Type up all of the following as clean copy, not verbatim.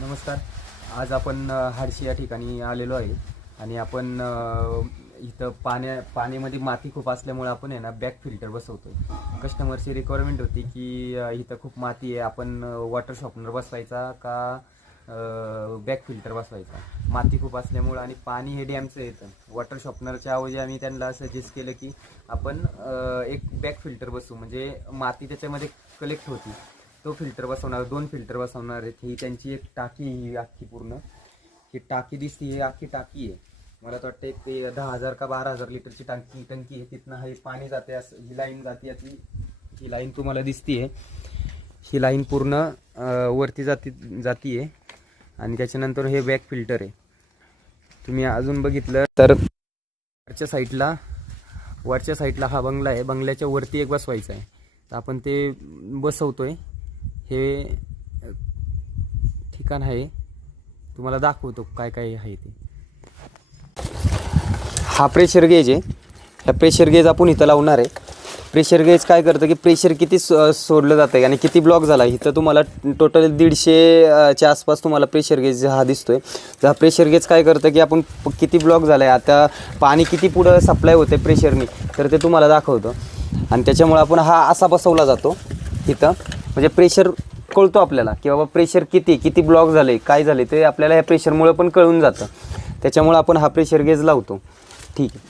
नमस्कार. आज आपण हाडशी या ठिकाणी आलेलो आहे आणि आपण इथं पाण्यामध्ये माती खूप असल्यामुळे आपण आहे ना बॅक फिल्टर बसवतोय. कस्टमरची रिक्वायरमेंट होती की इथं खूप माती आहे, आपण वॉटर शॉर्पनर बसवायचा का बॅक फिल्टर बसवायचा. माती खूप असल्यामुळं आणि पाणी हे डॅमचं येतं. वॉटर शॉर्पनरच्या ऐवजी आम्ही त्यांना सजेस्ट केलं की आपण एक बॅक फिल्टर बसवू, म्हणजे माती त्याच्यामध्ये कलेक्ट होती. तो फिल्टर बसवणार, 2 फिल्टर बसवणार आहेत. ही त्यांची एक टाकी, ही अख्खी पूर्ण ही टाकी दिसती, ही अख्खी टाकी आहे. मला तर वाटतं ते 10,000 का 12,000 लिटरची टंकी आहे. तिथनं हे पाणी जाते, असं ही लाईन जाते. ही लाईन तुम्हाला दिसतीये, ही लाईन पूर्ण वरती जातीये आणि त्याच्यानंतर हे बॅक फिल्टर आहे. तुम्ही अजून बघितलं तर वरच्या साईडला हा बंगला आहे. बंगल्याच्या वरती एक बसवायचा आहे, तर आपण ते बसवतोय. हे ठिकाण आहे, तुम्हाला दाखवतो काय काय आहे ते. हा प्रेशर गेज आहे. ह्या प्रेशर गेज आपण इथं लावणार आहे. प्रेशर गेज काय करतं की प्रेशर किती सोडलं जातं आणि किती ब्लॉक झाला, इथं तुम्हाला टोटल 150च्या आसपास तुम्हाला प्रेशर गेज हा दिसतोय. हा प्रेशर गेज काय करतं की आपण किती ब्लॉक झाला आहे, आता पाणी किती पुढं सप्लाय होते प्रेशरनी, तर ते तुम्हाला दाखवतं. आणि त्याच्यामुळे आपण हा असा बसवला जातो इथं, म्हणजे प्रेशर कळतो आपल्याला की बाबा प्रेशर किती ब्लॉक झाले, काय झाले ते आपल्याला ह्या प्रेशरमुळे पण कळून जातं. त्याच्यामुळे आपण हा प्रेशर गेज लावतो. ठीक आहे.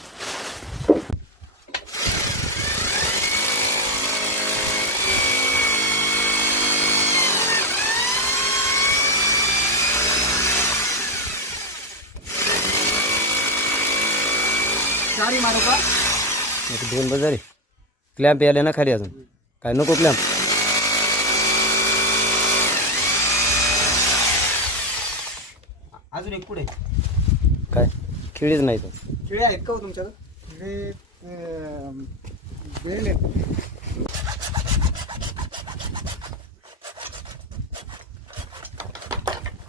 मारू का? 2 बजारे क्लॅम्प यायला ना खाली, अजून काय नको क्लॅम्प. अजून एक पुढे काय खिळीच नाही तर. खिळे आहेत का हो तुमच्याकडे? खिळे बेल आहेत.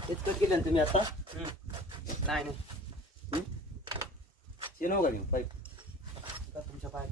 इतकं केलं ना तुम्ही आता. नाही शेनो का पाईप तुमच्या पाय